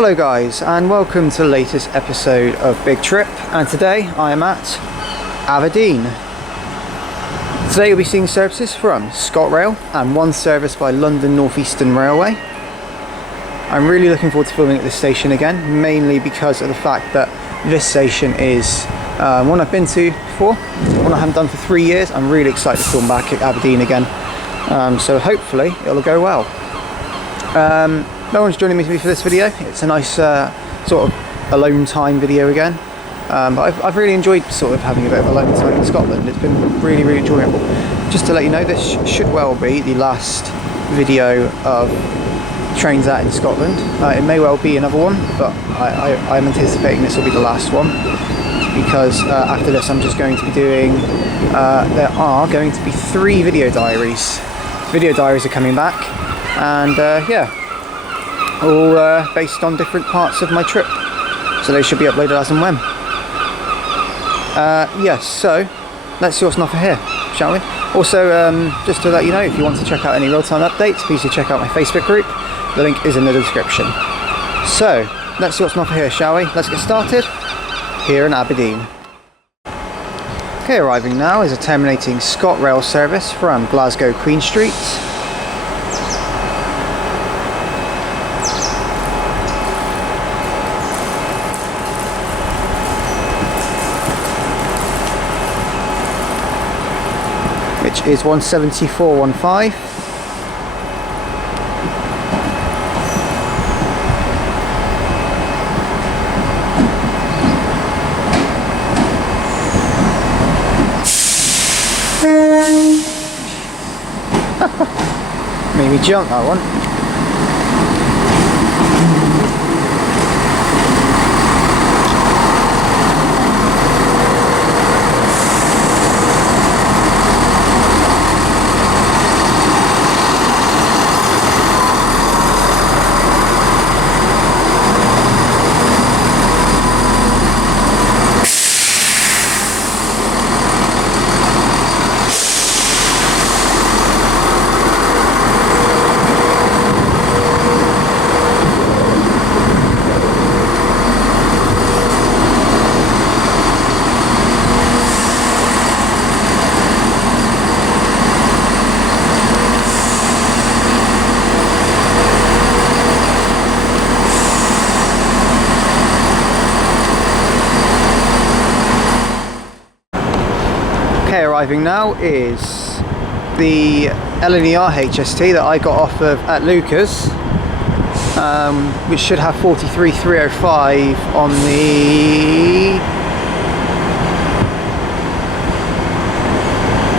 Hello guys, and welcome to the latest episode of Big Trip, and today I am at Aberdeen. Today you'll be seeing services from Scotrail and one service by London North Eastern Railway. I'm really looking forward to filming at this station again, mainly because of the fact that this station is one I've been to before, one I haven't done for 3 years. I'm really excited to film back at Aberdeen again, so hopefully it'll go well. No one's joining me for this video. It's a nice sort of alone time video again, but I've really enjoyed sort of having a bit of alone time in Scotland. It's been really enjoyable. Just to let you know, this should well be the last video of trains out in Scotland. It may well be another one, but I'm anticipating this will be the last one, because after this I'm just going to be doing, there are going to be 3 video diaries. Video diaries are coming back, and yeah, all based on different parts of my trip, so they should be uploaded as and when. Yes, so let's see what's not for here, shall we? Also, just to let you know, if you want to check out any real-time updates, please do check out my Facebook group. The link is in the description. So let's see what's not for here, shall we? Let's get started here in Aberdeen. Okay, arriving now is a terminating Scotrail service from Glasgow Queen Street. Which is 174.15. Made me jump, that one. Okay, arriving now is the LNER HST that I got off of at Lucas, which should have 43,305 on the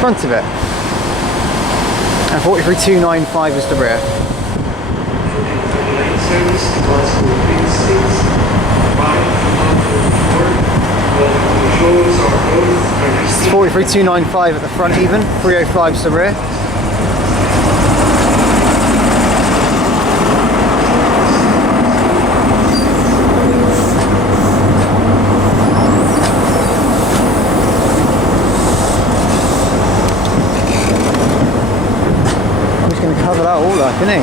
front of it, and 43,295 is the rear. It's 43,295 at the front even, 305 is the rear. I'm just going to cover that all up, isn't he?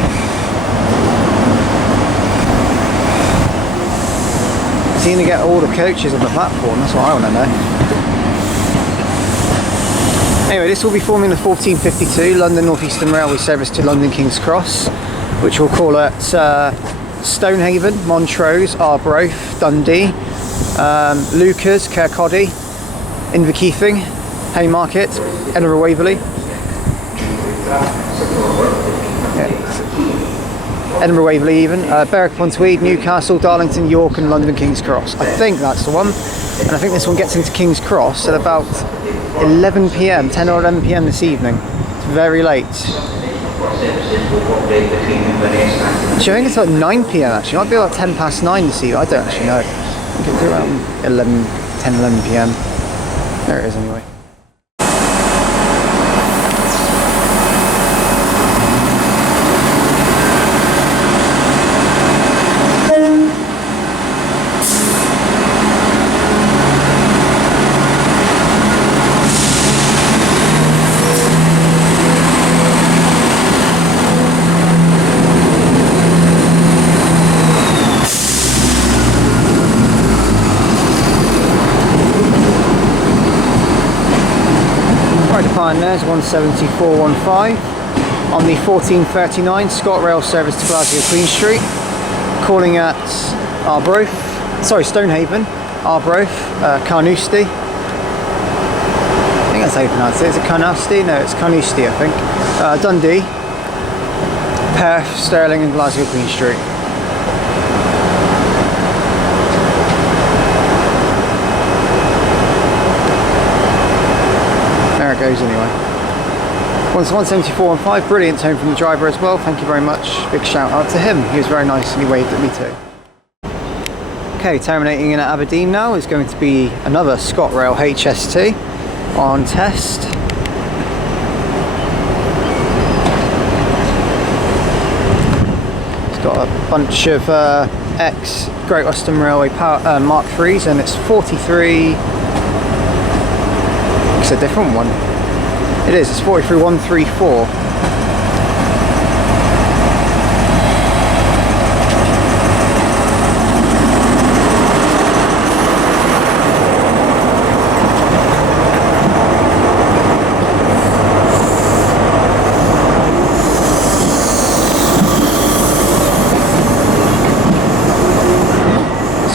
Is he going to get all the coaches on the platform? That's what I want to know. Anyway, this will be forming the 1452 London North Eastern Railway service to London King's Cross, which we'll call at Stonehaven, Montrose, Arbroath, Dundee, Lucas, Kirkcaldy, Inverurie, Haymarket, Edinburgh, Waverley. Yeah. Edinburgh, Waverley even, Berwick-upon-Tweed, Newcastle, Darlington, York and London King's Cross. I think that's the one, and I think this one gets into King's Cross at about 11 PM, 10 or 11 PM this evening. It's very late. Actually, I think it's like 9 PM actually. It might be about 10 past 9 this evening. I don't actually know. I think it's around 10, 11 PM. There it is anyway. Ryan there's 17415 on the 1439 Scotrail service to Glasgow Queen Street, calling at Arbroath, sorry, Stonehaven, Arbroath, Carnoustie. I think that's how you pronounce it. Is it Carnoustie? No, it's Carnoustie, I think. Dundee, Perth, Stirling and Glasgow Queen Street. There it goes anyway. 17415, brilliant tone from the driver as well, thank you very much. Big shout out to him, he was very nice and he waved at me too. Okay, terminating in at Aberdeen now is going to be another Scotrail HST on test. It's got a bunch of ex Great Western Railway power, Mark IIIs, and it's 43. It's a different one. It is, it's 43134.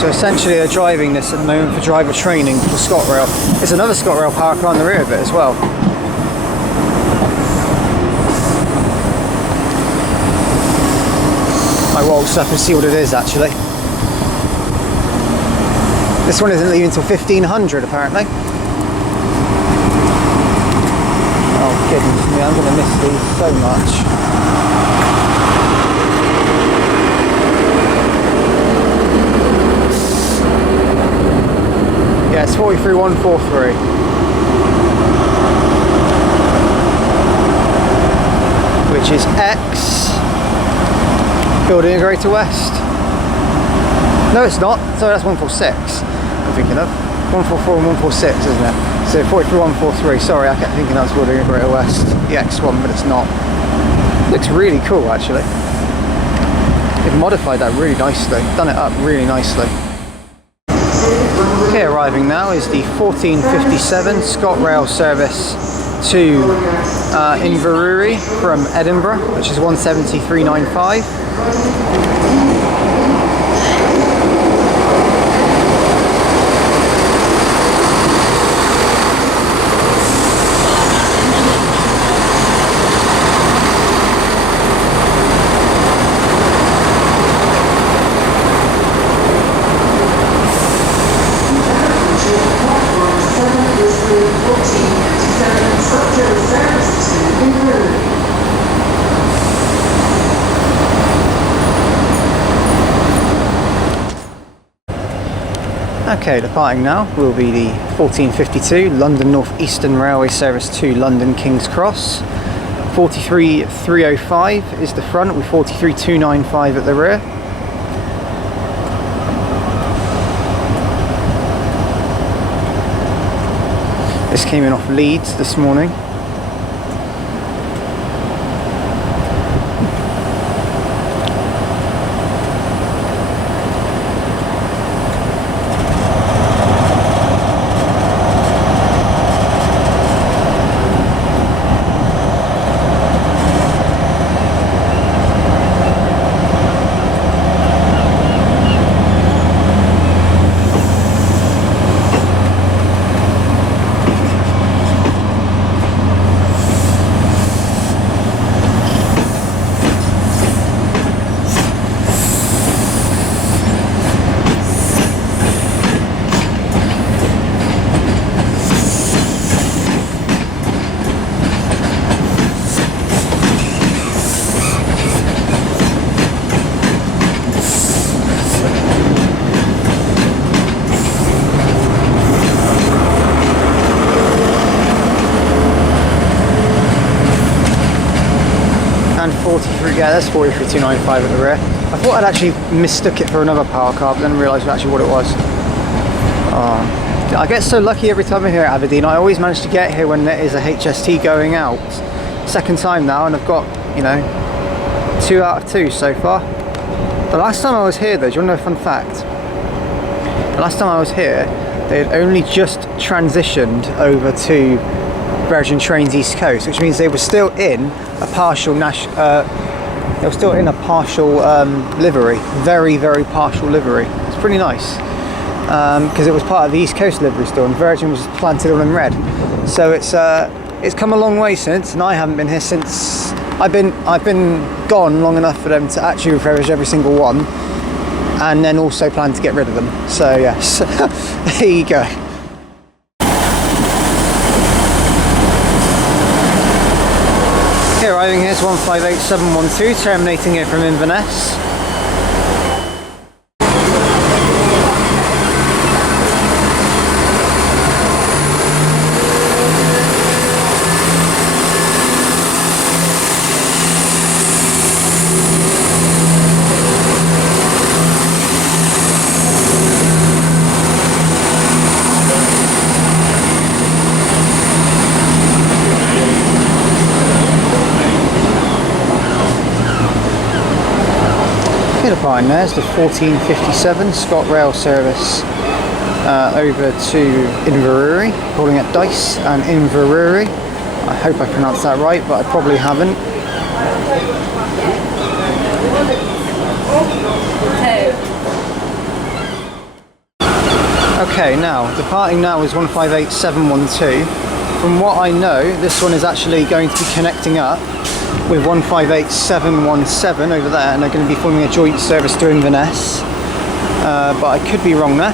So essentially they're driving this at the moment for driver training for Scotrail. There's another Scotrail power car on the rear of it as well. I waltzed up and see what it is actually. This one isn't leaving until 1500 apparently. Oh goodness me, I'm going to miss these so much. Yeah, it's 43143. Which is X. Building a Greater West. No, it's not. Sorry, that's 146. I'm thinking of 144 and 146, isn't it? So 43143. Sorry, I kept thinking I was building a Greater West, the X1, but it's not. Looks really cool, actually. They've modified that really nicely. Done it up really nicely. Okay, arriving now is the 1457 Scotrail service to Inverurie from Edinburgh, which is 17395. Okay, departing now will be the 1452 London North Eastern Railway service to London King's Cross. 43305 is the front with 43295 at the rear. This came in off Leeds this morning. And 43, yeah, that's 43295 at the rear. I thought I'd actually mistook it for another power car, but then realised actually what it was. I get so lucky every time I'm here at Aberdeen. I always manage to get here when there is a HST going out. Second time now, and I've got, you know, 2 out of 2 so far. The last time I was here though, do you want to know a fun fact? The last time I was here, they had only just transitioned over to Virgin Trains East Coast, which means they were still in a partial livery, very partial livery. It's pretty nice because it was part of the East Coast livery still, and Virgin was planted all in red. So it's come a long way since, and I haven't been here since. I've been gone long enough for them to actually refurbish every single one, and then also plan to get rid of them. So yes, there you go. Here, arriving here to 158712, terminating it from Inverness. Fine, there's the 1457 Scotrail service over to Inverurie, calling it Dice and Inverurie. I hope I pronounced that right, but I probably haven't. Okay, now departing now is 158712. From what I know, this one is actually going to be connecting up with 158717 over there, and they're going to be forming a joint service to Inverness. But I could be wrong there,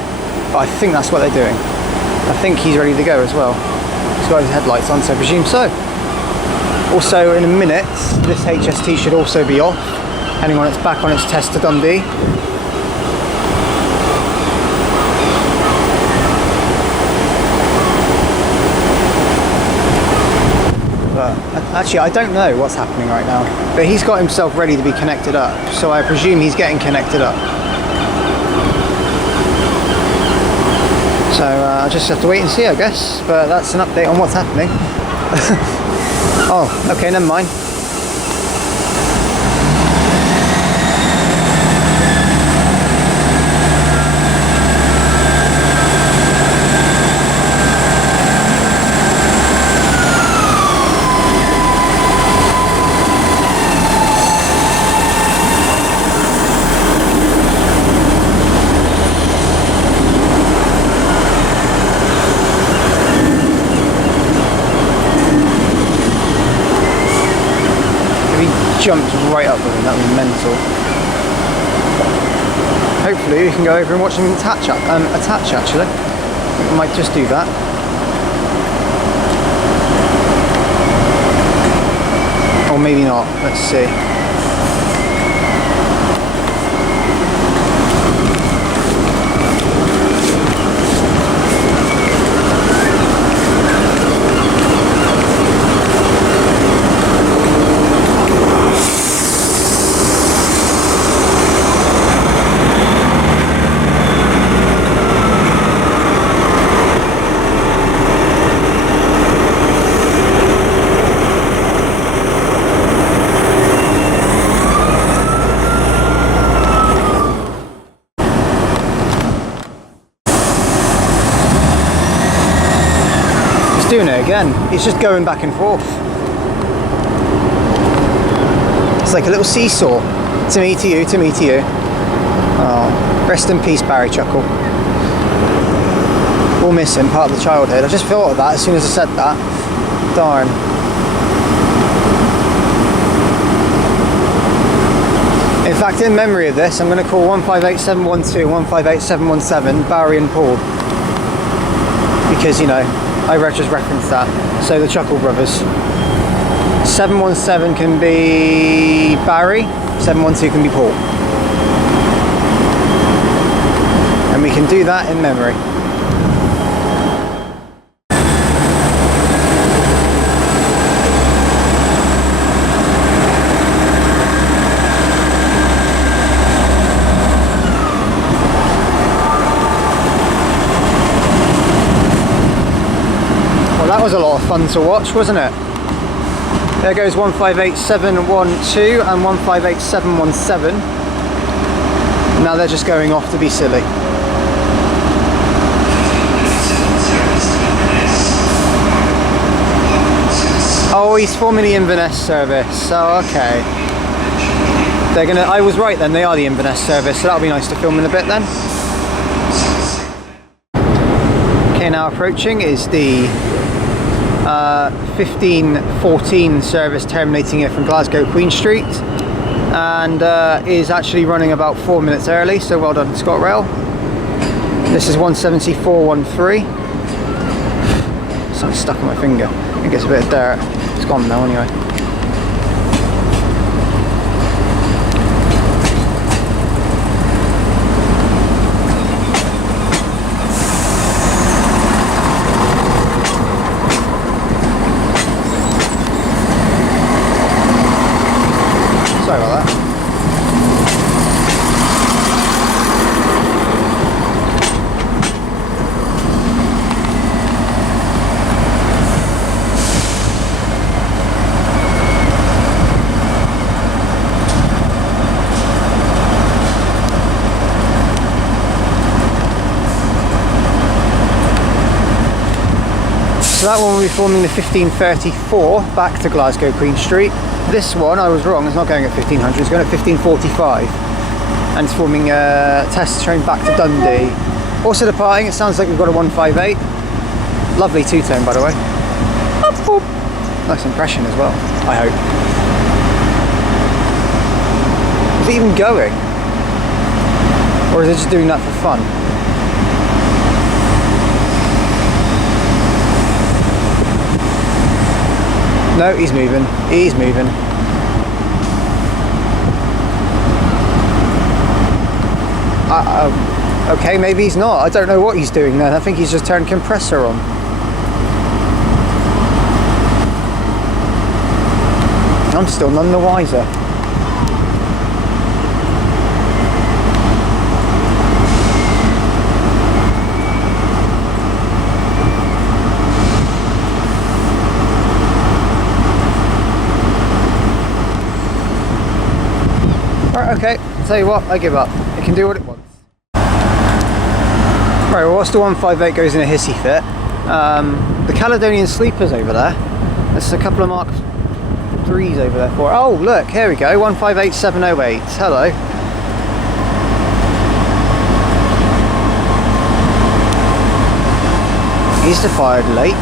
but I think that's what they're doing. I think he's ready to go as well. He's got his headlights on, so I presume so. Also, in a minute, this HST should also be off, heading on its back on its test to Dundee. Actually, I don't know what's happening right now, but he's got himself ready to be connected up, so I presume he's getting connected up. So I just have to wait and see, I guess, but that's an update on what's happening. Oh, okay, never mind. Jumped right up with him, that would be mental. Hopefully we can go over and watch him attach actually. I think I might just do that. Or maybe not, let's see. Doing it again. It's just going back and forth. It's like a little seesaw. To me, to you, to me, to you. Oh, rest in peace, Barry Chuckle. We'll miss him, part of the childhood. I just thought of that as soon as I said that. Darn. In fact, in memory of this, I'm going to call 158712, 158717 Barry and Paul. Because, you know, I just referenced that. So the Chuckle Brothers. 717 can be Barry, 712 can be Paul. And we can do that in memory. That was a lot of fun to watch, wasn't it? There goes 158712 and 158717. Now they're just going off to be silly. he's forming the Inverness service. So okay. They're gonna. I was right then. They are the Inverness service, so that'll be nice to film in a bit then. Okay, now approaching is the 1514 service terminating it from Glasgow Queen Street, and is actually running about 4 minutes early. So well done, Scotrail. This is 17413. Something's stuck on my finger. I think it's a bit of dirt. It's gone now anyway. Sorry about that. So that one will be forming the 1534 back to Glasgow Queen Street. This one, I was wrong, it's not going at 1500, it's going at 1545. And it's forming a test train back to Dundee. Also departing, it sounds like we've got a 158. Lovely two-tone, by the way. Nice impression as well, I hope. Is it even going? Or is it just doing that for fun? No, he's moving. He's moving. Okay, maybe he's not. I don't know what he's doing then. I think he's just turned compressor on. I'm still none the wiser. Okay, tell you what, I give up. It can do what it wants. Right, well, whilst the 158 goes in a hissy fit, the Caledonian Sleeper's over there. There's a couple of Mark 3s over there for it. Oh, look, here we go, 158708. Hello. He's defired late.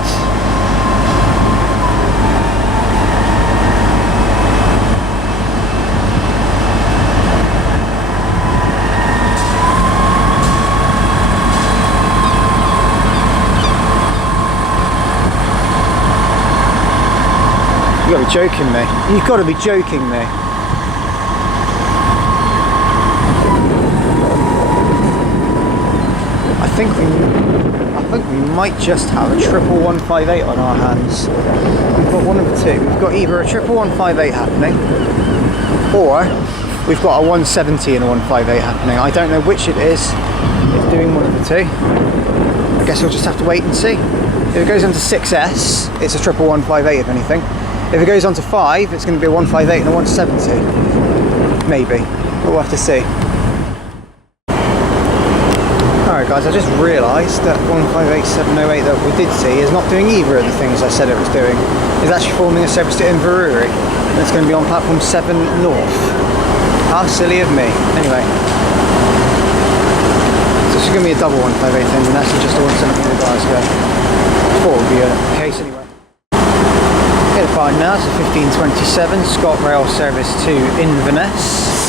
You've got to be joking me. You've got to be joking me. I think we might just have a triple 158 on our hands. We've got one of the two. We've got either a triple 158 happening, or we've got a 170 and a 158 happening. I don't know which it is. It's doing one of the two. I guess we'll just have to wait and see. If it goes into 6S, it's a triple 158 if anything. If it goes on to 5, it's going to be a 158 and a 170. Maybe. But we'll have to see. Alright guys, I just realised that 158708 that we did see is not doing either of the things I said it was doing. It's actually forming a service to Inverurie. And it's going to be on platform 7 north. How silly of me. Anyway. So it's going to be a double 158 engine, that's just a 170 with Glasgow. I thought it would be a case anyway. Here the part now is a 1527 Scotrail service to Inverness.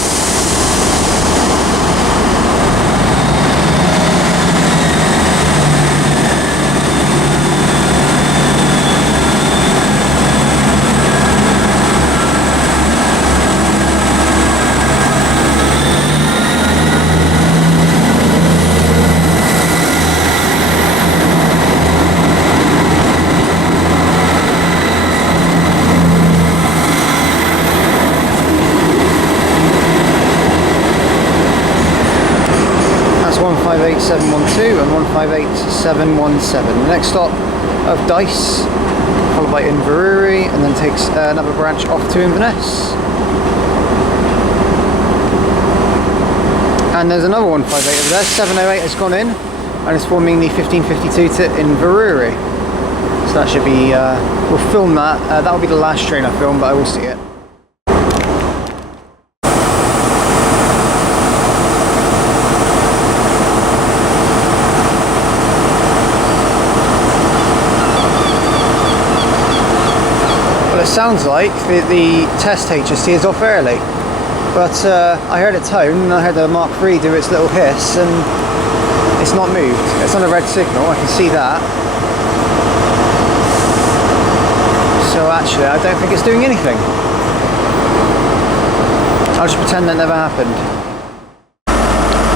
That's 158712 and 158717. The next stop of Dice, followed by Inverurie, and then takes another branch off to Inverness. And there's another 158 over there. 708 has gone in and is forming the 1552 to Inverurie. So that should be, we'll film that. That will be the last train I film, but I will see it. Well, it sounds like the test HST is off early, but I heard it tone and I heard the Mark III do its little hiss and it's not moved. It's on a red signal, I can see that. So actually, I don't think it's doing anything. I'll just pretend that never happened.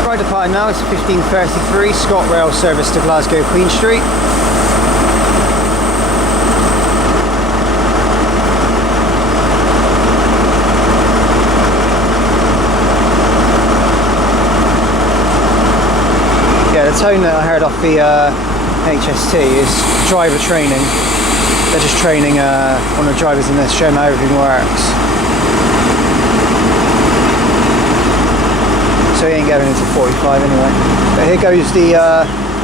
Rider time now, it's 15:33, Scotrail service to Glasgow Queen Street. Yeah, the tone that I heard off the HST is driver training. They're just training one of the drivers in this, showing how everything works. So he ain't going into 45 anyway. But here goes the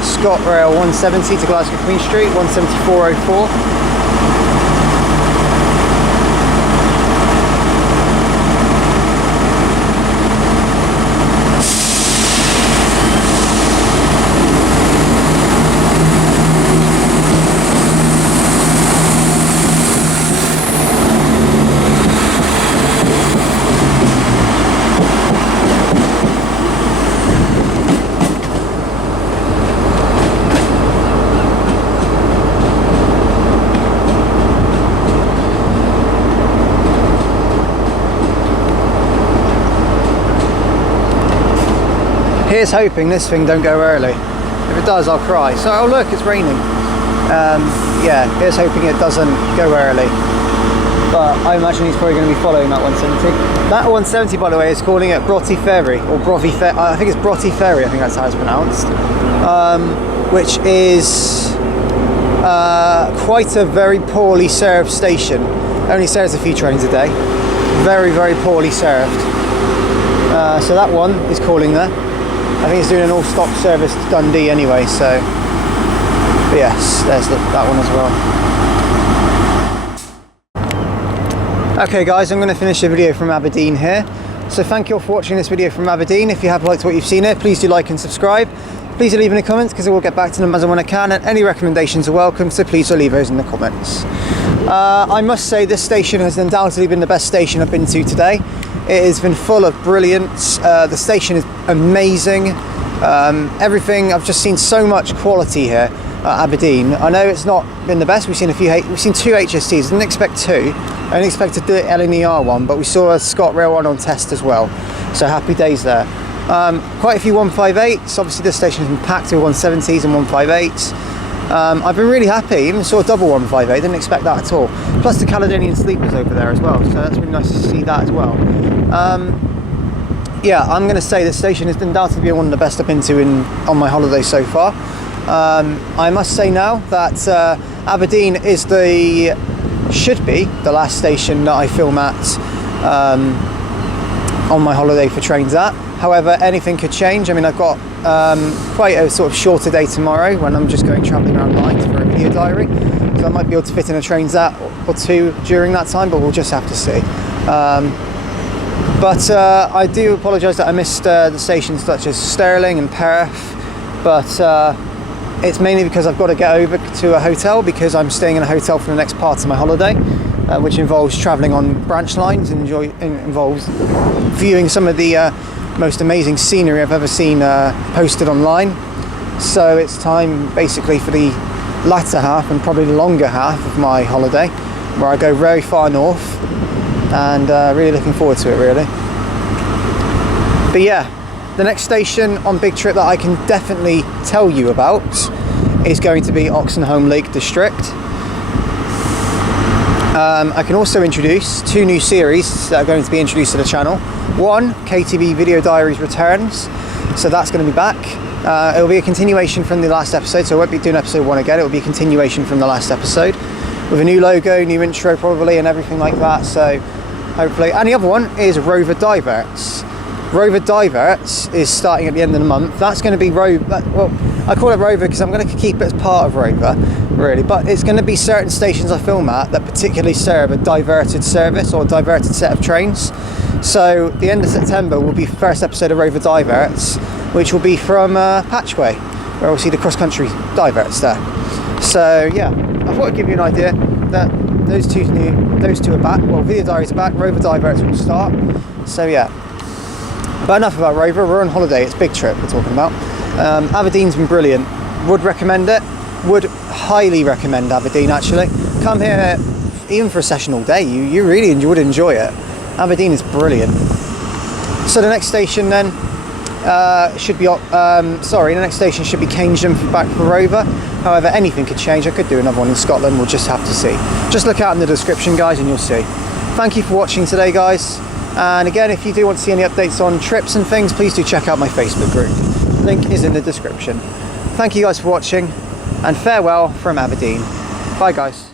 Scotrail 170 to Glasgow Queen Street, 174.04. Here's hoping this thing don't go early. If it does, I'll cry. So, oh look, it's raining. Yeah, here's hoping it doesn't go early. But I imagine he's probably going to be following that 170. That 170, by the way, is calling it Broughty Ferry, or Brovy Ferry. I think it's Broughty Ferry, I think that's how it's pronounced. Which is quite a very poorly served station. Only serves a few trains a day. Very, very poorly served. So that one is calling there. I think it's doing an all-stop service to Dundee anyway, so... But yes, there's that one as well. Okay guys, I'm going to finish the video from Aberdeen here. So thank you all for watching this video from Aberdeen. If you have liked what you've seen here, please do like and subscribe. Please do leave any comments because I will get back to them as and when I can, and any recommendations are welcome, so please do leave those in the comments. I must say this station has undoubtedly been the best station I've been to today. It has been full of brilliance. The station is amazing. Everything, I've just seen so much quality here at Aberdeen. I know it's not been the best. We've seen two HSTs. I didn't expect two. I only expected the LNER one, but we saw a Scotrail one on test as well. So happy days there. Quite a few 158s. Obviously this station has been packed with 170s and 158s. I've been really happy. Even saw a double 158. Didn't expect that at all. Plus the Caledonian Sleepers over there as well. So that's really nice to see that as well. Yeah, I'm going to say this station has undoubtedly been one of the best I've been to on my holiday so far. I must say now that Aberdeen should be the last station that I film at on my holiday for trains at. However, anything could change. I mean, I've got quite a sort of shorter day tomorrow when I'm just going travelling around Light for a video diary. So I might be able to fit in a trains at or two during that time, but we'll just have to see. But I do apologise that I missed the stations such as Stirling and Perth, but it's mainly because I've got to get over to a hotel because I'm staying in a hotel for the next part of my holiday, which involves travelling on branch lines and involves viewing some of the most amazing scenery I've ever seen posted online. So it's time basically for the latter half and probably the longer half of my holiday, where I go very far north, and really looking forward to it really. But yeah, the next station on Big Trip that I can definitely tell you about is going to be Oxenholme Lake District. I can also introduce two new series that are going to be introduced to the channel. One, KTV Video Diaries returns, so that's going to be back. It'll be a continuation from the last episode, so I won't be doing episode 1 again. It'll be a continuation from the last episode with a new logo, new intro probably, and everything like that. So hopefully, and the other one is Rover Diverts. Rover Diverts is starting at the end of the month. That's going to be Rover, well, I call it Rover because I'm going to keep it as part of Rover, really, but it's going to be certain stations I film at that particularly serve a diverted service or a diverted set of trains. So the end of September will be the first episode of Rover Diverts, which will be from Patchway, where we'll see the cross-country diverts there. So yeah, I thought I'd give you an idea that those two are back. Well, Video Diaries are back, Rover Diverts will start. So yeah, but enough about Rover. We're on holiday. It's Big Trip we're talking about. Aberdeen's been brilliant. Would recommend it. Would highly recommend Aberdeen, actually. Come here even for a session all day. You really would enjoy it. Aberdeen is brilliant. So the next station then should be the next station should be Keynsham back for Rover. However, anything could change. I could do another one in Scotland. We'll just have to see. Just look out in the description, guys, and you'll see. Thank you for watching today, guys. And again, if you do want to see any updates on trips and things, please do check out my Facebook group. Link is in the description. Thank you guys for watching, and farewell from Aberdeen. Bye, guys.